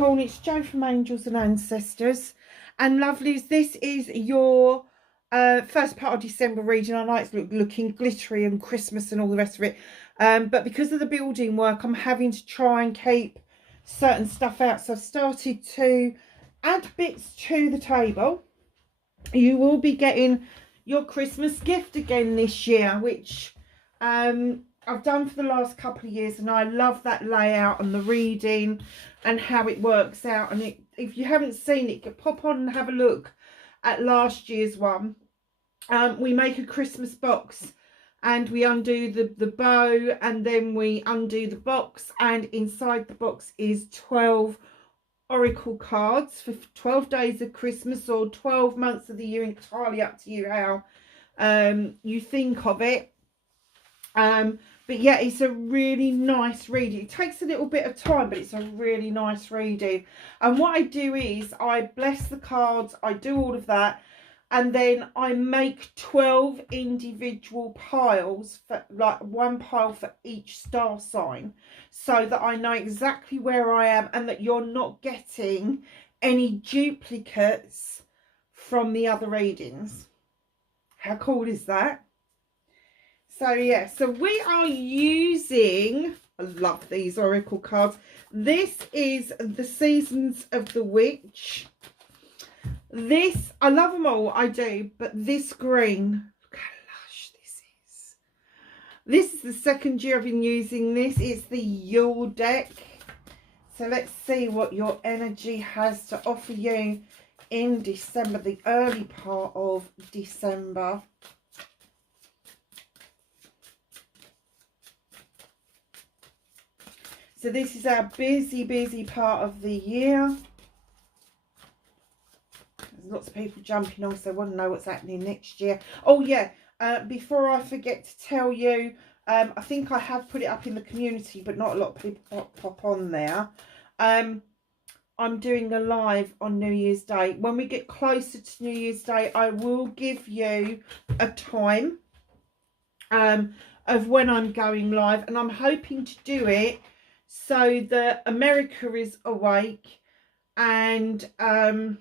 Capricorn, it's Jo from Angels and Ancestors. And lovelies, this is your first part of December reading. I know it's looking glittery and Christmas and all the rest of it. But because of the building work, I'm having to try and keep certain stuff out. So I've started to add bits to the table. You will be getting your Christmas gift again this year, which I've done for the last couple of years, and I love that layout and the reading and how it works out. And if you haven't seen it, pop on and have a look at last year's one. We make a Christmas box and we undo the bow, and then we undo the box, and inside the box is 12 oracle cards for 12 days of Christmas or 12 months of the year, entirely up to you how you think of it. But yeah, it's a really nice reading. It takes a little bit of time, but it's a really nice reading. And what I do is I bless the cards, I do all of that, and then I make 12 individual piles, for like one pile for each star sign, so that I know exactly where I am and that you're not getting any duplicates from the other readings. How cool is that? So yeah, so we are using, I love these oracle cards. This is the Seasons of the Witch. This, I love them all, I do, but this green, look how lush this is. This is the second year I've been using this. It's the Yule deck. So let's see what your energy has to offer you in December, the early part of December. So this is our busy part of the year. There's lots of people jumping on, so I want to know what's happening next year. Oh yeah, before I forget to tell you, I think I have put it up in the community, but not a lot of people pop on there. I'm doing a live on New Year's Day. When we get closer to New Year's Day, I will give you a time of when I'm going live, and I'm hoping to do it so that America is awake and the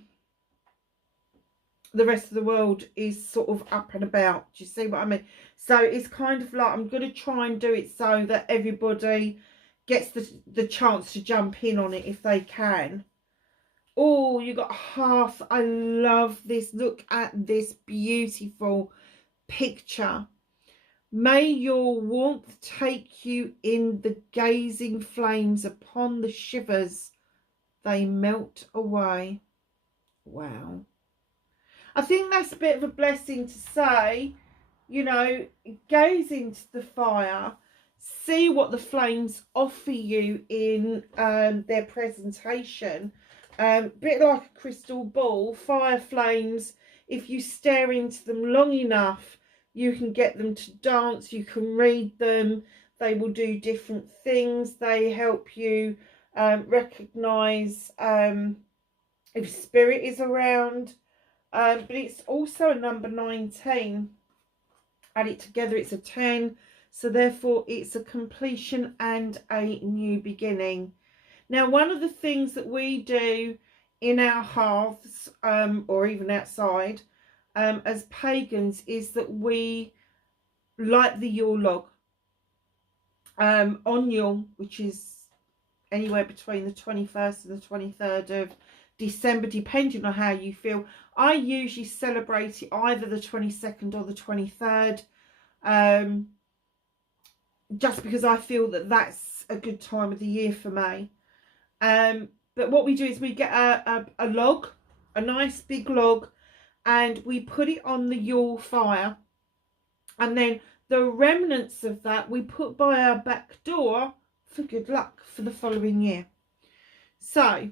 rest of the world is sort of up and about. Do you see what I mean? So it's kind of like I'm going to try and do it so that everybody gets the chance to jump in on it if they can. Oh, you got half. I love this. Look at this beautiful picture. May your warmth take you in the gazing flames, upon the shivers they melt away. Wow. I think that's a bit of a blessing to say, you know, gaze into the fire, see what the flames offer you in their presentation. Bit like a crystal ball, fire flames, if you stare into them long enough, you can get them to dance, you can read them, they will do different things, they help you recognise if spirit is around, but it's also a number 19, add it together it's a 10, so therefore it's a completion and a new beginning. Now, one of the things that we do in our hearths or even outside as pagans is that we light the Yule log on Yule, which is anywhere between the 21st and the 23rd of December, depending on how you feel. I usually celebrate it either the 22nd or the 23rd, just because I feel that that's a good time of the year for me. But what we do is we get a log, a nice big log, and we put it on the Yule fire, and then the remnants of that we put by our back door for good luck for the following year. So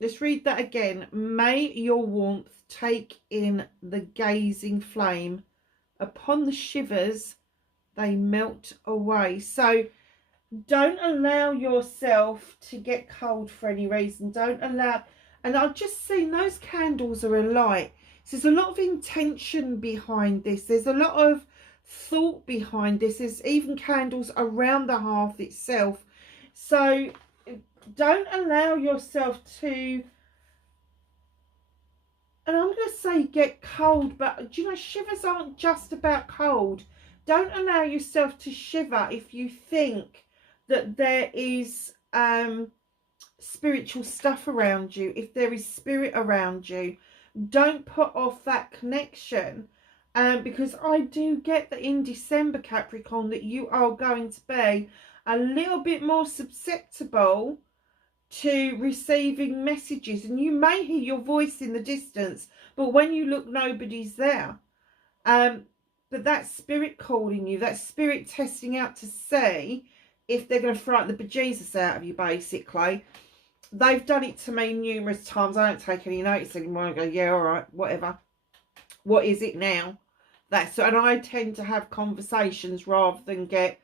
let's read that again. May your warmth take in the gazing flame, upon the shivers they melt away. So don't allow yourself to get cold for any reason. Don't allow, and I've just seen those candles are alight. So there's a lot of intention behind this. There's a lot of thought behind this. There's even candles around the hearth itself. So don't allow yourself to, and I'm going to say get cold, but do you know, shivers aren't just about cold. Don't allow yourself to shiver if you think that there is spiritual stuff around you, if there is spirit around you. Don't put off that connection, because I do get that in December, Capricorn, that you are going to be a little bit more susceptible to receiving messages, and you may hear your voice in the distance, but when you look, nobody's there. But that's spirit calling you, that's spirit testing out to see if they're going to frighten the bejesus out of you, basically. They've done it to me numerous times. I don't take any notice anymore. I go, yeah, all right, whatever. What is it now? And I tend to have conversations rather than get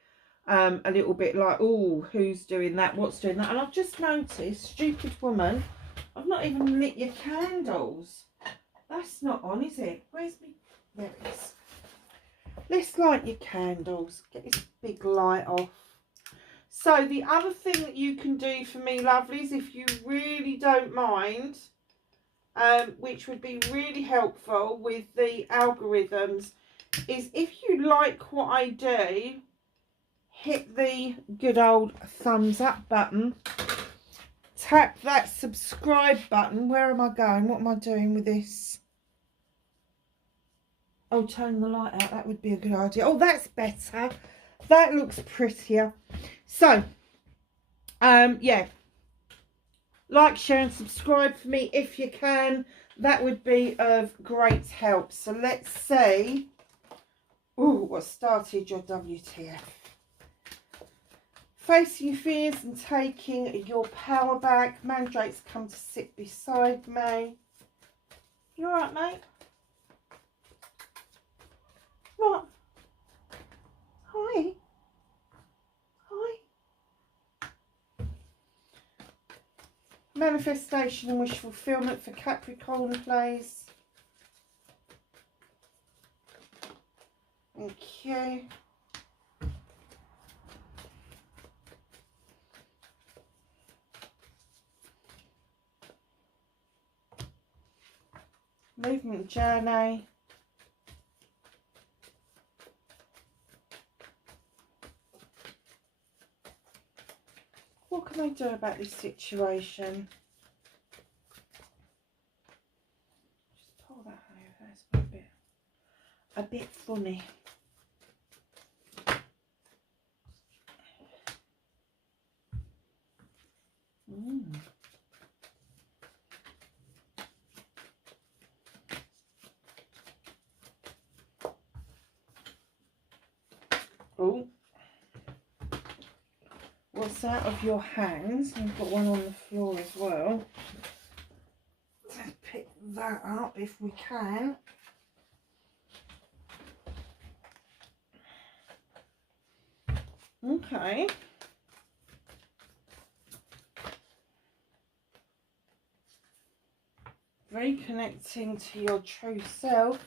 a little bit like, oh, who's doing that? What's doing that? And I've just noticed, stupid woman, I've not even lit your candles. That's not on, is it? Where's me? There it is. Let's light your candles. Get this big light off. So the other thing that you can do for me, lovelies, if you really don't mind, which would be really helpful with the algorithms, is if you like what I do, hit the good old thumbs up button, tap that subscribe button. Where am I going? What am I doing with this? Oh, turn the light out. That would be a good idea. Oh, that's better. That looks prettier. So, yeah. Like, share and subscribe for me if you can. That would be of great help. So let's see. Oh, what started your WTF? Facing fears and taking your power back. Mandrake's come to sit beside me. You alright, mate? What? Hi. Hi. Manifestation and wish fulfillment for Capricorn, please. Thank you. Movement journey. What can I do about this situation? Just pull that over. That's a bit funny. Oh, what's out of your hands? I've got one on the floor as well. Let's pick that up if we can. Okay. Reconnecting to your true self.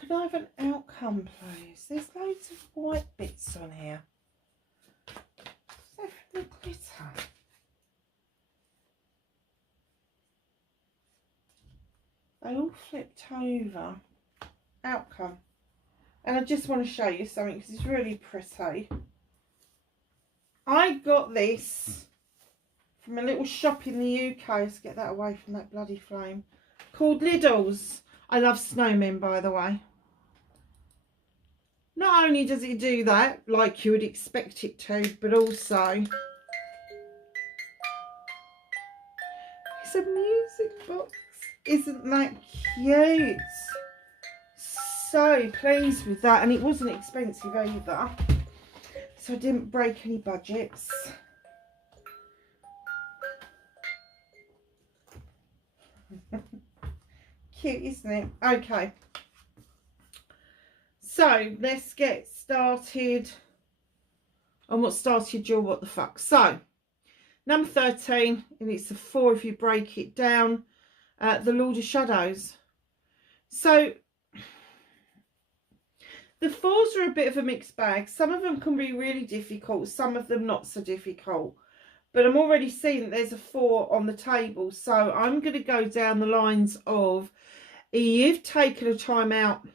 Could I have an outcome, please? There's loads of white bits on here. Is that from the glitter? They all flipped over. Outcome. And I just want to show you something because it's really pretty. I got this from a little shop in the UK. Let's get that away from that bloody flame. Called Lidl's. I love snowmen, by the way. Not only does it do that, like you would expect it to, but also it's a music box. Isn't that cute? So pleased with that, and it wasn't expensive either, so I didn't break any budgets. Cute, isn't it? Okay. So let's get started on what started your what the fuck. So number 13, and it's a 4 if you break it down, the Lord of Shadows. So the 4s are a bit of a mixed bag. Some of them can be really difficult, some of them not so difficult. but I'm already seeing that there's a 4 on the table. So I'm going to go down the lines of, you've taken a time out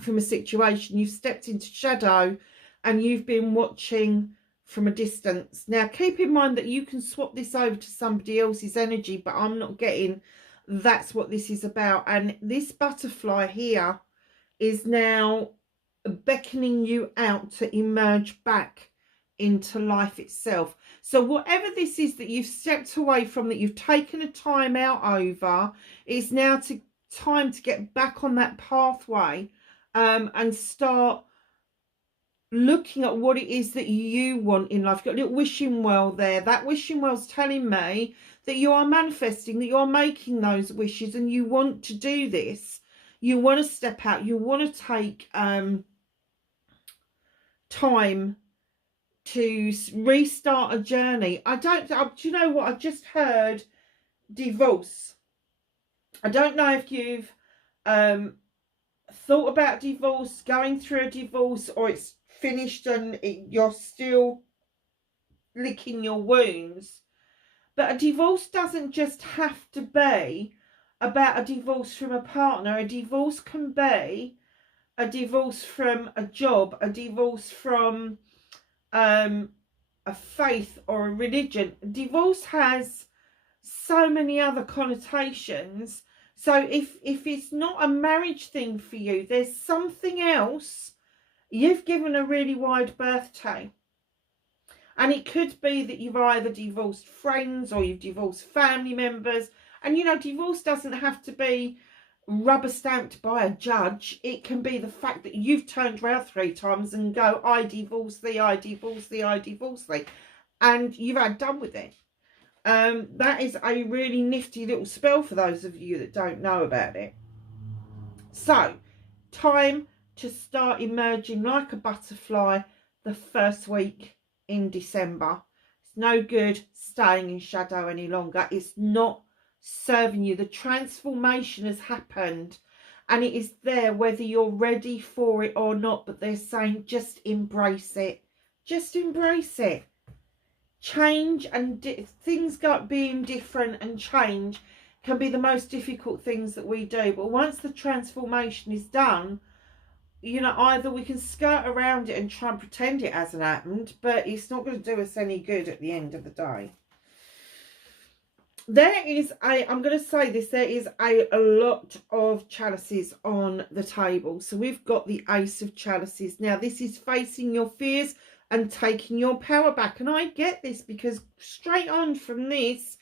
from a situation, you've stepped into shadow, and you've been watching from a distance. Now, keep in mind that you can swap this over to somebody else's energy, but I'm not getting that's what this is about. And this butterfly here is now beckoning you out to emerge back into life itself. So whatever this is that you've stepped away from, that you've taken a time out over, it's now time to get back on that pathway, and start looking at what it is that you want in life. You've got a little wishing well there. That wishing well's telling me that you are manifesting, that you're making those wishes, and you want to do this. You want to step out. You want to take time to restart a journey. Do you know what? I just heard divorce. I don't know if you've thought about divorce, going through a divorce, or it's finished and you're still licking your wounds. But a divorce doesn't just have to be about a divorce from a partner. A divorce can be a divorce from a job, a divorce from a faith or a religion. Divorce has so many other connotations. So if it's not a marriage thing for you, there's something else. You've given a really wide berth to. And it could be that you've either divorced friends or you've divorced family members. And, you know, divorce doesn't have to be rubber stamped by a judge. It can be the fact that you've turned around 3 times and go, I divorce thee, I divorce thee, I divorce thee. And you've had done with it. That is a really nifty little spell for those of you that don't know about it. So, time to start emerging like a butterfly the first week in December. It's no good staying in shadow any longer. It's not serving you. The transformation has happened, and it is there whether you're ready for it or not. But they're saying just embrace it. Just embrace it. Change and things being different and change can be the most difficult things that we do. But once the transformation is done, you know, either we can skirt around it and try and pretend it hasn't happened, but it's not going to do us any good at the end of the day. There is I'm going to say this, there is a lot of chalices on the table. So we've got the Ace of Chalices. Now, this is facing your fears and taking your power back. And I get this because straight on from this,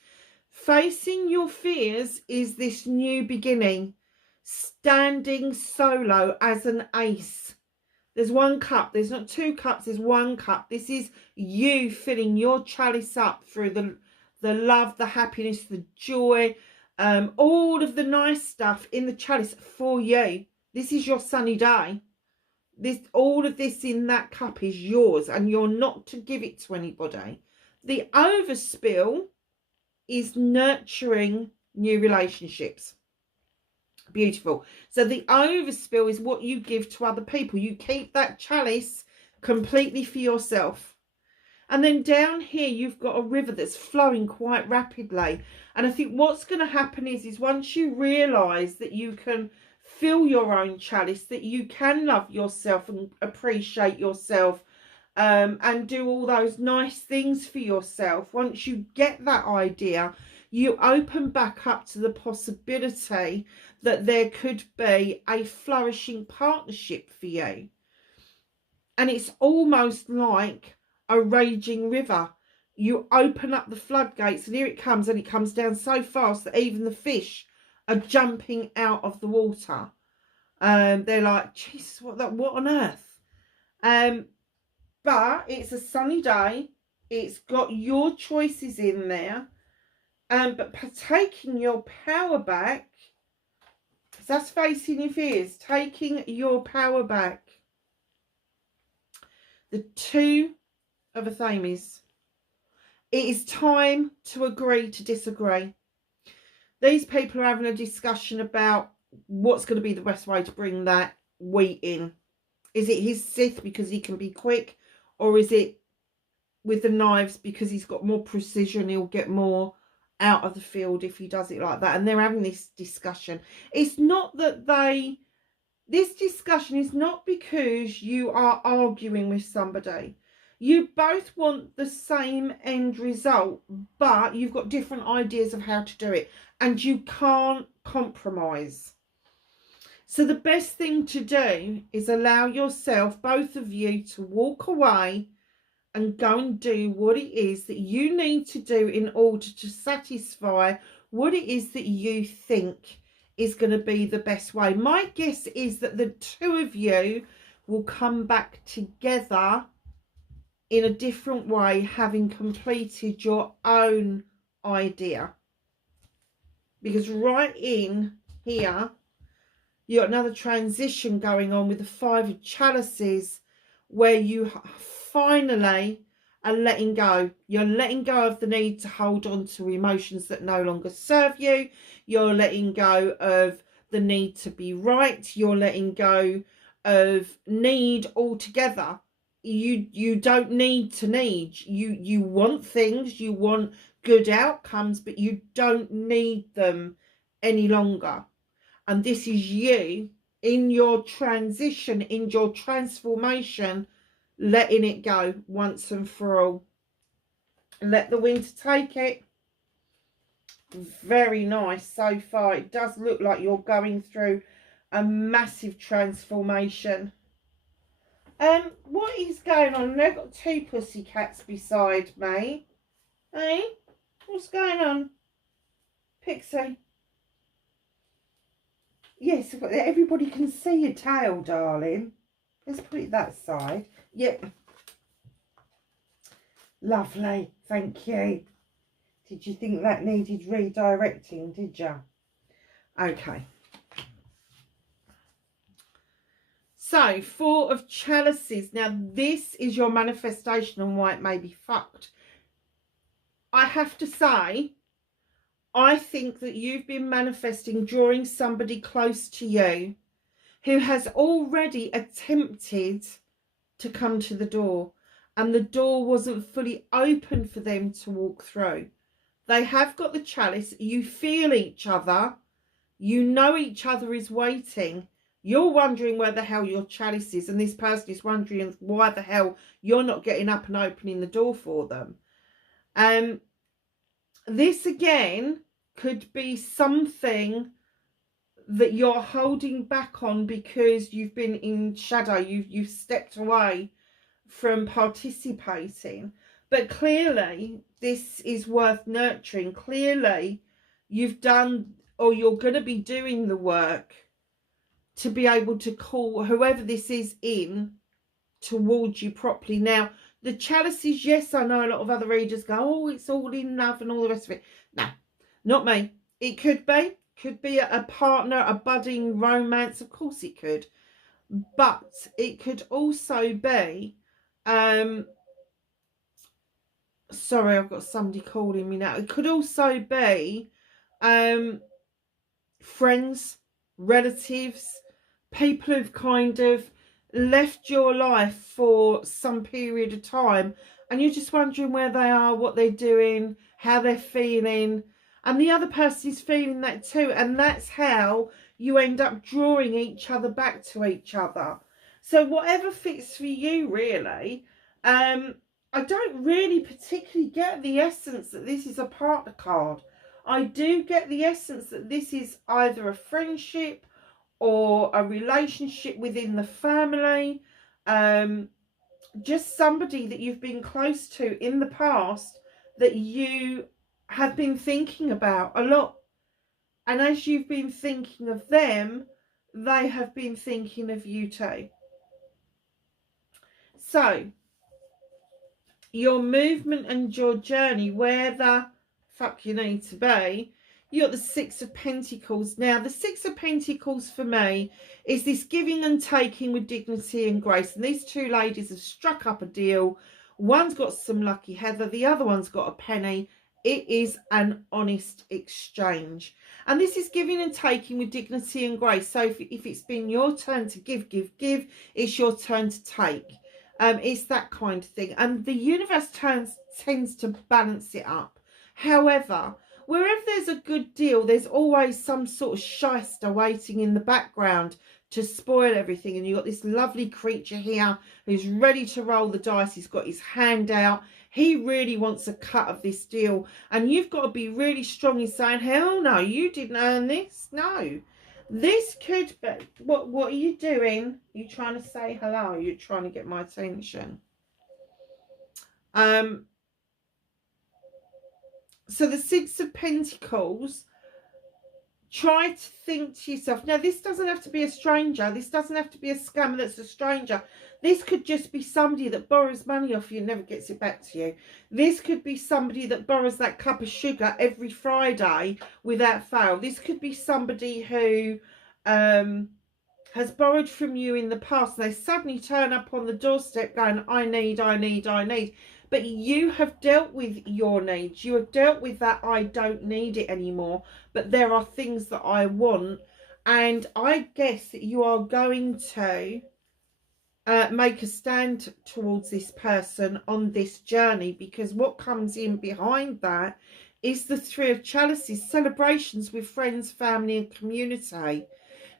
facing your fears is this new beginning. Standing solo as an ace. There's 1 cup. There's not 2 cups. There's 1 cup. This is you filling your chalice up through the love, the happiness, the joy, all of the nice stuff in the chalice for you. This is your sunny day. All of this in that cup is yours, and you're not to give it to anybody. The overspill is nurturing new relationships. Beautiful. So the overspill is what you give to other people. You keep that chalice completely for yourself. And then down here, you've got a river that's flowing quite rapidly. And I think what's going to happen is once you realise that you can fill your own chalice, that you can love yourself and appreciate yourself, and do all those nice things for yourself. Once you get that idea, you open back up to the possibility that there could be a flourishing partnership for you. And it's almost like a raging river. You open up the floodgates, and here it comes, and it comes down so fast that even the fish are jumping out of the water. They're like, Jesus, what on earth? But it's a sunny day. It's got your choices in there. But taking your power back, that's facing your fears, taking your power back. The 2 of Athames. It is time to agree to disagree. These people are having a discussion about what's going to be the best way to bring that wheat in. Is it his Sith because he can be quick, or is it with the knives, because he's got more precision, he'll get more out of the field if he does it like that. And they're having this discussion. It's not that this discussion is not because you are arguing with somebody. You both want the same end result, but you've got different ideas of how to do it, and you can't compromise. So the best thing to do is allow yourself, both of you, to walk away and go and do what it is that you need to do in order to satisfy what it is that you think is going to be the best way. My guess is that the two of you will come back together in a different way, having completed your own idea. Because right in here, you got another transition going on with the Five of Chalices, where you finally are letting go. You're letting go of the need to hold on to emotions that no longer serve you. You're letting go of the need to be right. You're letting go of need altogether. You don't need to need. You want things, you want good outcomes, but you don't need them any longer. And this is you in your transition, in your transformation, letting it go once and for all. Let the winter take it. Very nice so far. It does look like you're going through a massive transformation. What is going on? I've got two pussycats beside me. Hey, what's going on? Pixie. Yes, everybody can see your tail, darling. Let's put it that side. Yep. Lovely. Thank you. Did you think that needed redirecting, did you? Okay. So, Four of Chalices. Now, this is your manifestation and why it may be fucked. I have to say, I think that you've been manifesting, drawing somebody close to you who has already attempted to come to the door, and the door wasn't fully open for them to walk through. They have got the chalice. You feel each other. You know each other is waiting. You're wondering where the hell your chalice is, and this person is wondering why the hell you're not getting up and opening the door for them. This again could be something that you're holding back on because you've been in shadow. You've stepped away from participating. But clearly, this is worth nurturing. Clearly, you've done, or you're going to be doing the work to be able to call whoever this is in towards you properly. Now, the chalices, yes, I know a lot of other readers go, oh, it's all in love and all the rest of it. No, not me. It could be a partner, a budding romance. Of course it could. But it could also be, sorry, I've got somebody calling me now. It could also be friends, relatives, people who've kind of left your life for some period of time, and you're just wondering where they are, what they're doing, how they're feeling, and the other person is feeling that too, and that's how you end up drawing each other back to each other. So whatever fits for you, really. I don't really particularly get the essence that this is a partner card. I do get the essence that this is either a friendship or a relationship within the family, just somebody that you've been close to in the past that you have been thinking about a lot. And as you've been thinking of them, they have been thinking of you too. So, your movement and your journey, where the fuck you need to be, you got the Six of Pentacles. Now, the Six of Pentacles for me is this giving and taking with dignity and grace. And these two ladies have struck up a deal. One's got some lucky heather. The other one's got a penny. It is an honest exchange. And this is giving and taking with dignity and grace. So if it's been your turn to give, it's your turn to take. It's that kind of thing. And the universe tends to balance it up. However, wherever there's a good deal, there's always some sort of shyster waiting in the background to spoil everything. And you've got this lovely creature here who's ready to roll the dice. He's got his hand out. He really wants a cut of this deal. And you've got to be really strong in saying, hell no, you didn't earn this. No. This could be, what are you doing? Are you trying to say hello? You're trying to get my attention. So the Six of Pentacles, try to think to yourself, now this doesn't have to be a stranger. This doesn't have to be a scammer that's a stranger. This could just be somebody that borrows money off you and never gets it back to you. This could be somebody that borrows that cup of sugar every Friday without fail. This could be somebody who has borrowed from you in the past. And they suddenly turn up on the doorstep going, I need. But you have dealt with your needs. You have dealt with that I don't need it anymore. But there are things that I want. And I guess that you are going to make a stand towards this person on this journey, because what comes in behind that is the Three of Chalices, celebrations with friends, family and community.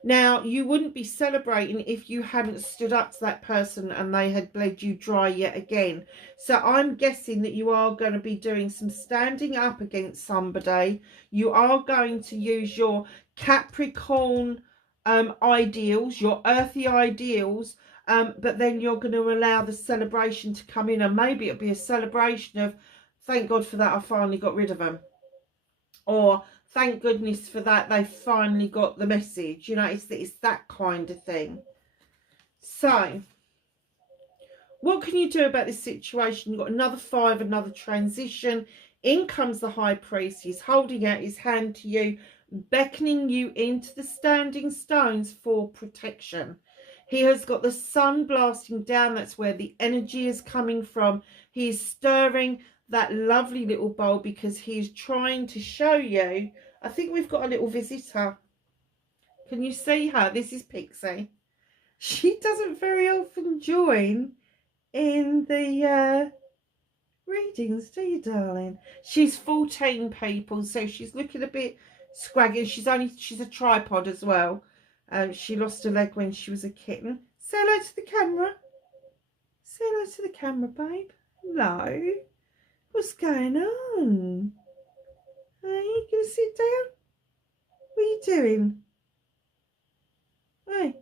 Now, you wouldn't be celebrating if you hadn't stood up to that person and they had bled you dry yet again. So I'm guessing that you are going to be doing some standing up against somebody. You are going to use your Capricorn ideals, your earthy ideals, but then you're going to allow the celebration to come in, and maybe it'll be a celebration of, thank God for that, I finally got rid of them. Or thank goodness for that, they finally got the message. You know, it's that kind of thing. So, what can you do about this situation? You've got another 5, another transition. In comes the High Priest. He's holding out his hand to you, beckoning you into the standing stones for protection. He has got the sun blasting down. That's where the energy is coming from. He is stirring that lovely little bowl because he's trying to show you. I think we've got a little visitor. Can you see her? This is Pixie. She doesn't very often join in the readings, do you, darling? She's 14 people, so she's looking a bit scraggy. She's a tripod as well. She lost a leg when she was a kitten. Say hello to the camera. Say hello to the camera, babe. Hello. What's going on? Are you going to sit down? What are you doing? Hey.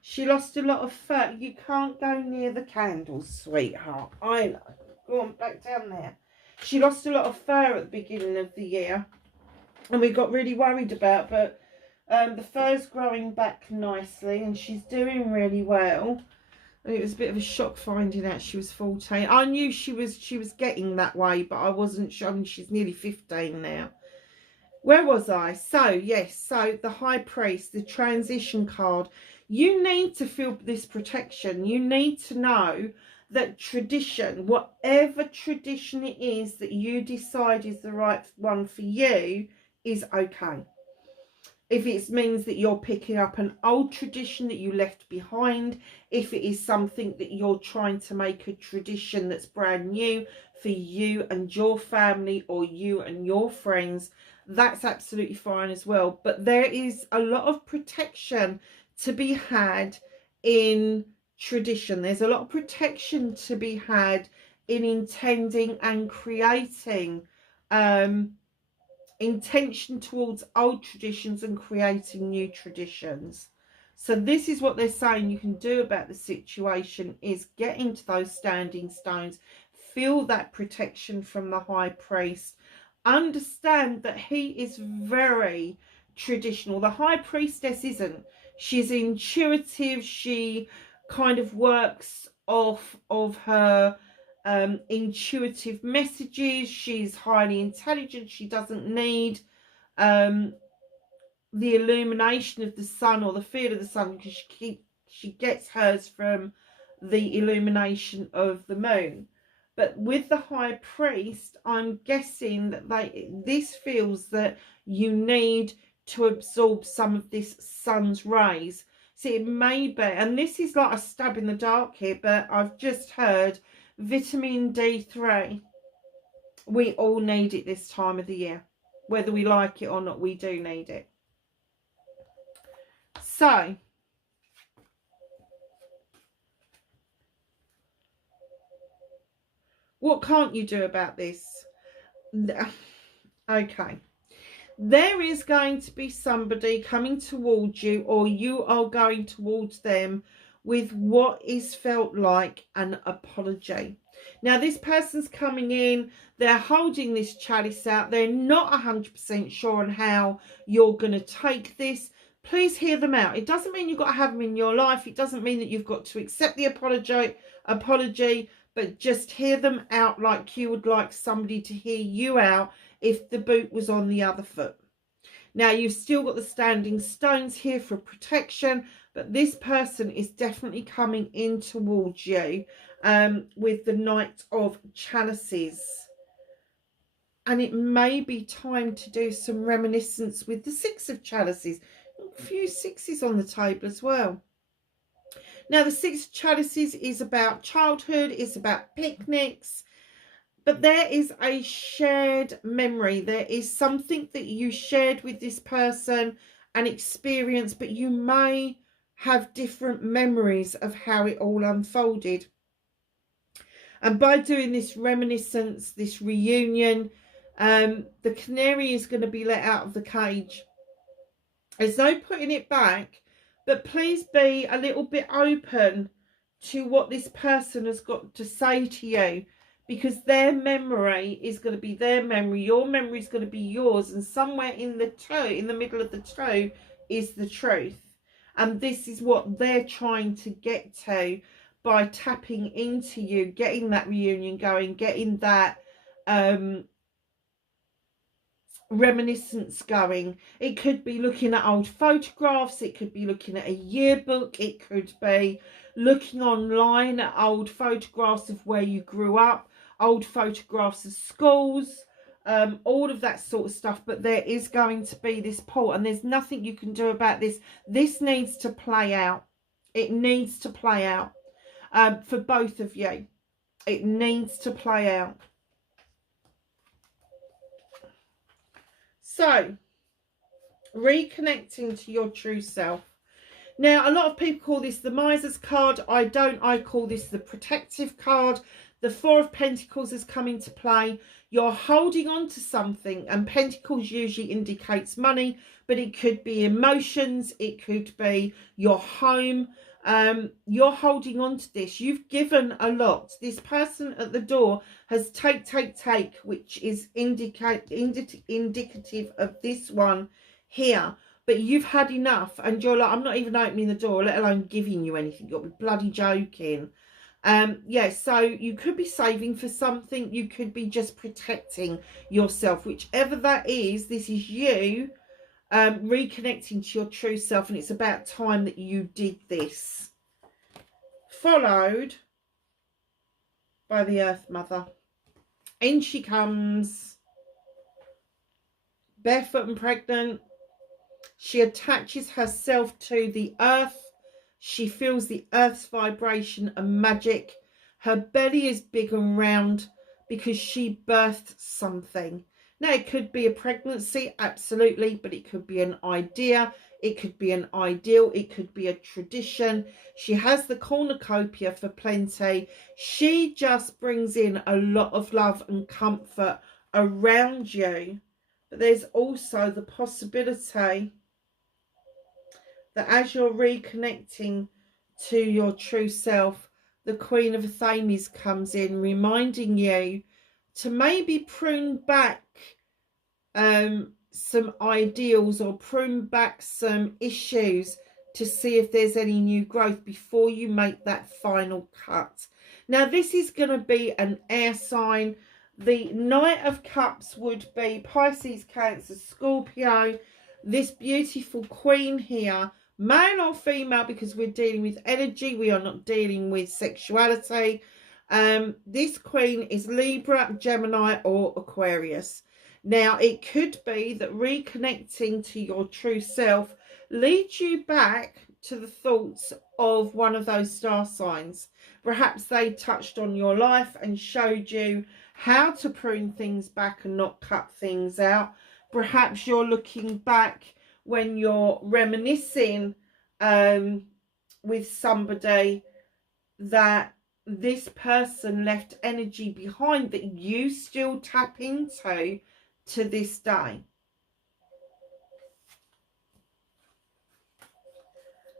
She lost a lot of fur. You can't go near the candles, sweetheart. I know. Go on, back down there. She lost a lot of fur at the beginning of the year. And we got really worried about, but the fur's growing back nicely and she's doing really well. And it was a bit of a shock finding out she was 14. I knew she was getting that way, but I wasn't sure. I mean, she's nearly 15 now. Where was I? So, yes, so the High Priest, the transition card. You need to feel this protection. You need to know that tradition, whatever tradition it is that you decide is the right one for you, is okay. If it means that you're picking up an old tradition that you left behind, if it is something that you're trying to make a tradition that's brand new for you and your family or you and your friends, that's absolutely fine as well. But there is a lot of protection to be had in tradition. There's a lot of protection to be had in intending and creating intention towards old traditions and creating new traditions. So this is what they're saying you can do about the situation, is get into those standing stones, feel that protection from the High Priest, understand that he is very traditional. The High Priestess isn't. She's intuitive. She kind of works off of her intuitive messages. She's highly intelligent. She doesn't need the illumination of the sun or the feel of the sun, because she gets hers from the illumination of the moon. But with the High Priest, I'm guessing that this feels that you need to absorb some of this sun's rays. See, it may be, and this is like a stab in the dark here, but I've just heard vitamin D3. We all need it this time of the year. Whether we like it or not, we do need it. So, what can't you do about this? Okay. There is going to be somebody coming towards you, or you are going towards them with what is felt like an apology. Now, this person's coming in, they're holding this chalice out, they're not 100% sure on how you're going to take this. Please hear them out. It doesn't mean you've got to have them in your life. It doesn't mean that you've got to accept the apology, but just hear them out like you would like somebody to hear you out if the boot was on the other foot. Now, you've still got the standing stones here for protection, but this person is definitely coming in towards you with the Knight of Chalices. And it may be time to do some reminiscence with the Six of Chalices. A few sixes on the table as well. Now, the Six of Chalices is about childhood, it's about picnics, but there is a shared memory. There is something that you shared with this person, an experience, but you may have different memories of how it all unfolded. And by doing this reminiscence, this reunion, the canary is going to be let out of the cage. There's no putting it back, but please be a little bit open to what this person has got to say to you, because their memory is going to be their memory, your memory is going to be yours, and somewhere in the middle of the two is the truth. And this is what they're trying to get to by tapping into you, getting that reunion going, getting that reminiscence going. It could be looking at old photographs, it could be looking at a yearbook, it could be looking online at old photographs of where you grew up, old photographs of schools, all of that sort of stuff. But there is going to be this pull, and there's nothing you can do about this. This needs to play out. It needs to play out for both of you. It needs to play out. So, reconnecting to your true self. Now, a lot of people call this the Miser's card. I don't. I call this the protective card. The Four of Pentacles has come into play. You're holding on to something, and Pentacles usually indicates money, but it could be emotions. It could be your home. You're holding on to this. You've given a lot. This person at the door has take, which is indicative of this one here. But you've had enough, and you're like, I'm not even opening the door, let alone giving you anything. You'll be bloody joking. Yeah, so you could be saving for something. You could be just protecting yourself. Whichever that is, this is you reconnecting to your true self, and it's about time that you did this. Followed by the Earth Mother. In she comes, barefoot and pregnant. She attaches herself to the earth. She feels the earth's vibration and magic. Her belly is big and round because she birthed something. Now, it could be a pregnancy, absolutely, but it could be an idea. It could be an ideal. It could be a tradition. She has the cornucopia for plenty. She just brings in a lot of love and comfort around you. But there's also the possibility that as you're reconnecting to your true self, the Queen of Athames comes in, reminding you to maybe prune back some ideals, or prune back some issues to see if there's any new growth before you make that final cut. Now, this is going to be an air sign. The Knight of Cups would be Pisces, Cancer, Scorpio. This beautiful queen here, male or female, because we're dealing with energy, we are not dealing with sexuality. This queen is Libra, Gemini, or Aquarius. Now, it could be that reconnecting to your true self leads you back to the thoughts of one of those star signs. Perhaps they touched on your life and showed you how to prune things back and not cut things out. Perhaps you're looking back when you're reminiscing with somebody that this person left energy behind that you still tap into to this day.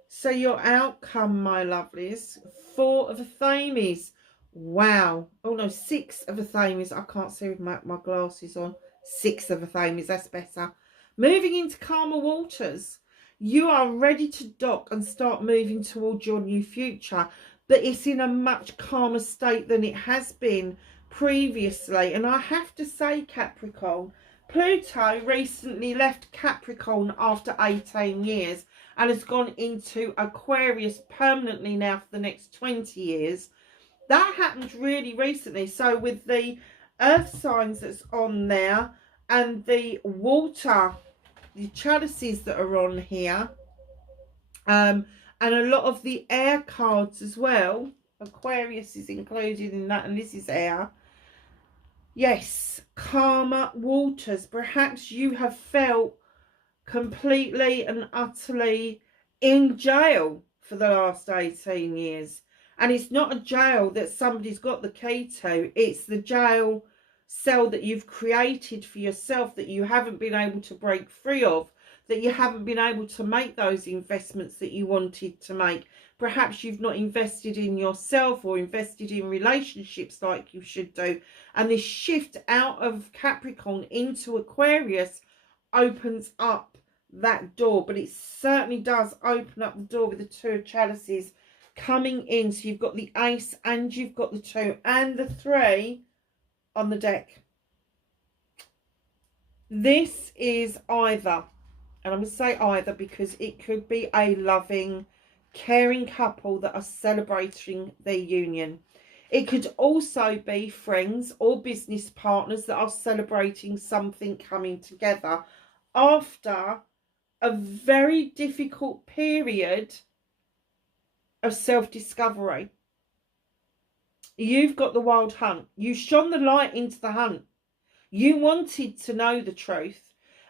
So your outcome, my lovelies, 4 of Athames. Wow. Oh no, 6 of Athames. I can't see with my glasses on. 6 of Athames, that's better. Moving into calmer waters. You are ready to dock and start moving towards your new future, but it's in a much calmer state than it has been previously. And I have to say, Capricorn, Pluto recently left Capricorn after 18 years and has gone into Aquarius permanently now for the next 20 years. That happened really recently. So with the earth signs that's on there and the water, the chalices that are on here, and a lot of the air cards as well. Aquarius is included in that, and this is air. Yes, calmer waters. Perhaps you have felt completely and utterly in jail for the last 18 years. And it's not a jail that somebody's got the key to. It's the jail cell that you've created for yourself that you haven't been able to break free of, that you haven't been able to make those investments that you wanted to make. Perhaps you've not invested in yourself or invested in relationships like you should do. And this shift out of Capricorn into Aquarius opens up that door. But it certainly does open up the door with the 2 of chalices coming in. So you've got the ace and you've got the 2 and the 3 on the deck. This is either, and I'm going to say either because it could be a loving, caring couple that are celebrating their union. It could also be friends or business partners that are celebrating something coming together after a very difficult period of self-discovery. You've got the wild hunt. You shone the light into the hunt. You wanted to know the truth.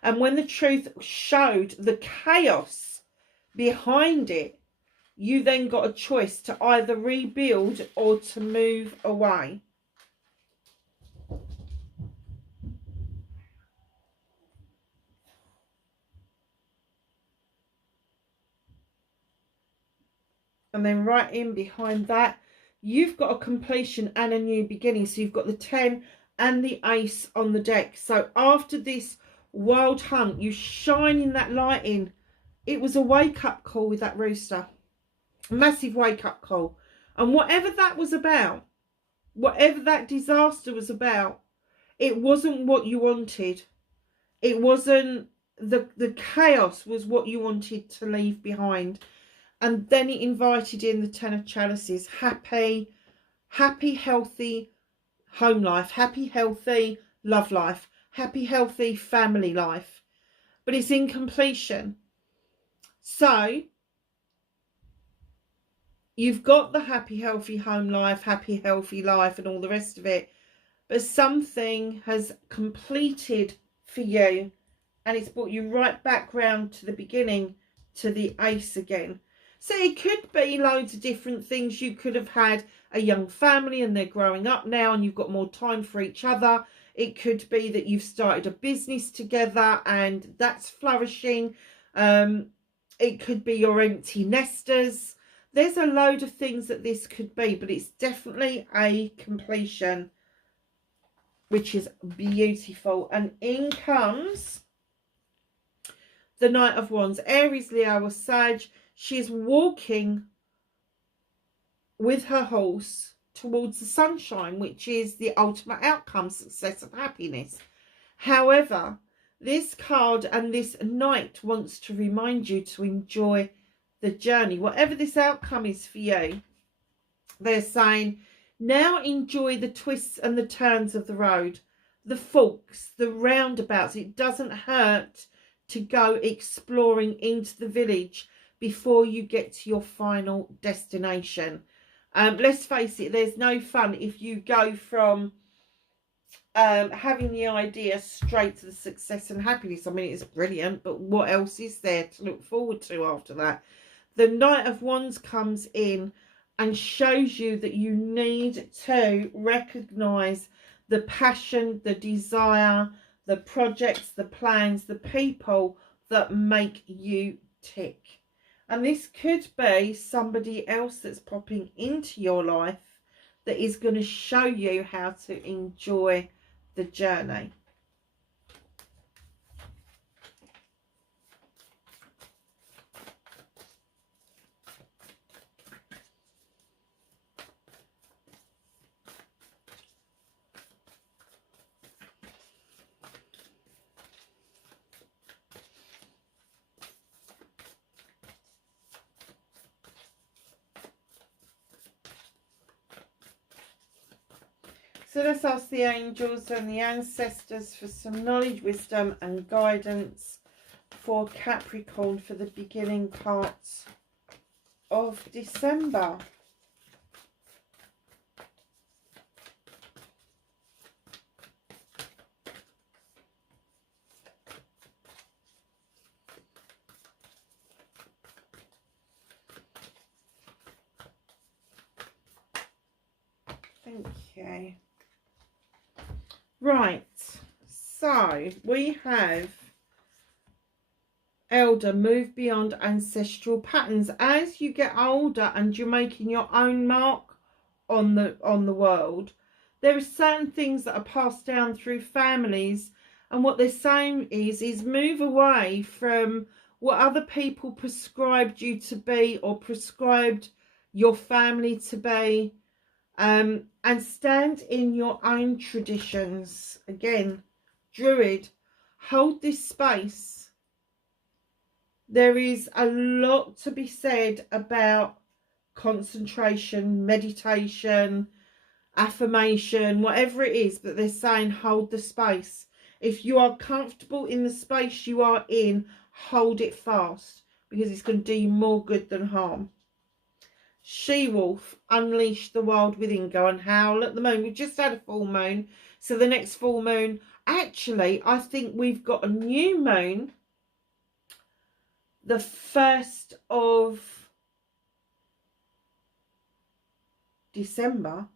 And when the truth showed the chaos behind it, you then got a choice to either rebuild or to move away. And then right in behind that, you've got a completion and a new beginning. So you've got the 10 and the ace on the deck. So after this wild hunt, you shining that light in. It was a wake-up call with that rooster. A massive wake-up call. And whatever that was about, whatever that disaster was about, it wasn't what you wanted. It wasn't, the chaos was what you wanted to leave behind. And then it invited in the 10 of chalices. Happy, healthy home life. Happy, healthy love life. Happy, healthy family life. But it's in completion. So you've got the happy, healthy home life, happy, healthy life and all the rest of it. But something has completed for you. And it's brought you right back round to the beginning, to the ace again. So it could be loads of different things. You could have had a young family and they're growing up now and you've got more time for each other. It could be that you've started a business together and that's flourishing. It could be your empty nesters. There's a load of things that this could be, but it's definitely a completion, which is beautiful. And in comes the Knight of Wands. Aries, Leo or Sag. She's walking with her horse towards the sunshine, which is the ultimate outcome, success of happiness. However, this card and this knight wants to remind you to enjoy the journey. Whatever this outcome is for you, they're saying, now enjoy the twists and the turns of the road, the forks, the roundabouts. It doesn't hurt to go exploring into the village. before you get to your final destination. Let's face it, there's no fun if you go from having the idea straight to the success and happiness. I mean, it's brilliant, but what else is there to look forward to after that? The Knight of Wands comes in and shows you that you need to recognize the passion, the desire, the projects, the plans, the people that make you tick. And this could be somebody else that's popping into your life that is going to show you how to enjoy the journey. So let's ask the angels and the ancestors for some knowledge, wisdom and guidance for Capricorn for the beginning parts of December. Thank you. Right, so we have Elder, move beyond ancestral patterns. As you get older and you're making your own mark on the world, there are certain things that are passed down through families, and what they're saying is move away from what other people prescribed you to be or prescribed your family to be. And stand in your own traditions. Again, Druid, hold this space. There is a lot to be said about concentration, meditation, affirmation, whatever it is, but they're saying hold the space. If you are comfortable in the space you are in, hold it fast, because it's going to do you more good than harm. She-wolf, unleash the wild within, go and howl at the moon. We've just had a full moon, so the next full moon, actually, I think we've got a new moon, the 1st of December.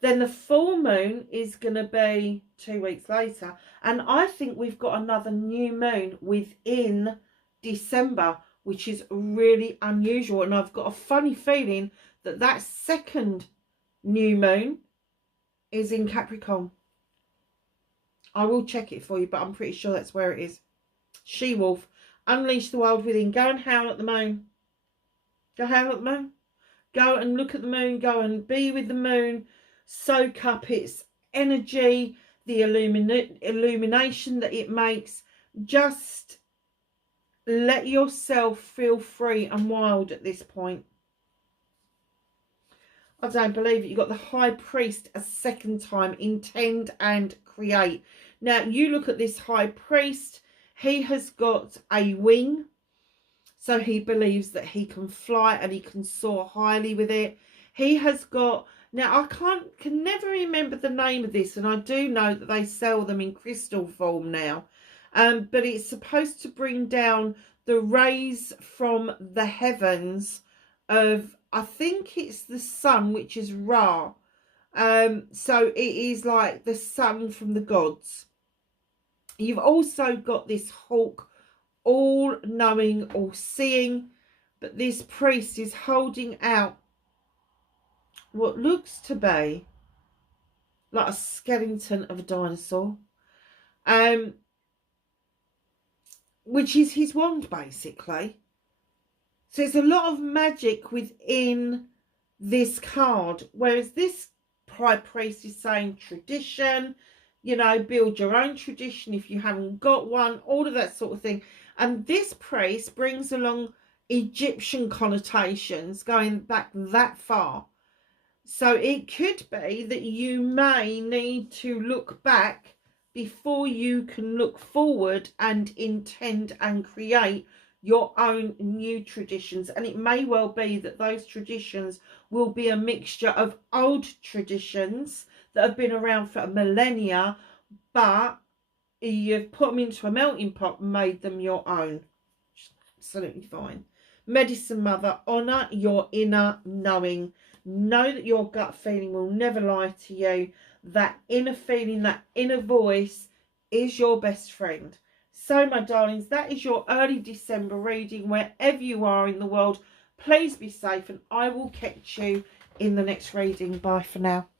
Then the full moon is going to be 2 weeks later, and I think we've got another new moon within December, which is really unusual. And I've got a funny feeling that that second new moon is in Capricorn. I will check it for you, but I'm pretty sure that's where it is. She-wolf, unleash the wild within. Go and howl at the moon. Go howl at the moon. Go and look at the moon. Go and be with the moon. Soak up its energy, the illumination that it makes. Just let yourself feel free and wild at this point. I don't believe it. You got the High Priest a second time. Intend and create. Now, you look at this High Priest. He has got a wing. So he believes that he can fly and he can soar highly with it. He has got... Now, I can never remember the name of this. And I do know that they sell them in crystal form now. But it's supposed to bring down the rays from the heavens of, I think it's the sun, which is Ra. So it is like the sun from the gods. You've also got this hawk, all knowing, all seeing. But this priest is holding out what looks to be like a skeleton of a dinosaur. Which is his wand, basically. So it's a lot of magic within this card. Whereas this High Priest is saying tradition, you know, build your own tradition if you haven't got one, all of that sort of thing. And this priest brings along Egyptian connotations going back that far. So it could be that you may need to look back before you can look forward and intend and create your own new traditions. And it may well be that those traditions will be a mixture of old traditions that have been around for millennia, but you've put them into a melting pot and made them your own. Absolutely fine. Medicine Mother, honour your inner knowing. Know that your gut feeling will never lie to you. That inner feeling, that inner voice is your best friend. So, my darlings, that is your early December reading. Wherever you are in the world, please be safe, and I will catch you in the next reading. Bye for now.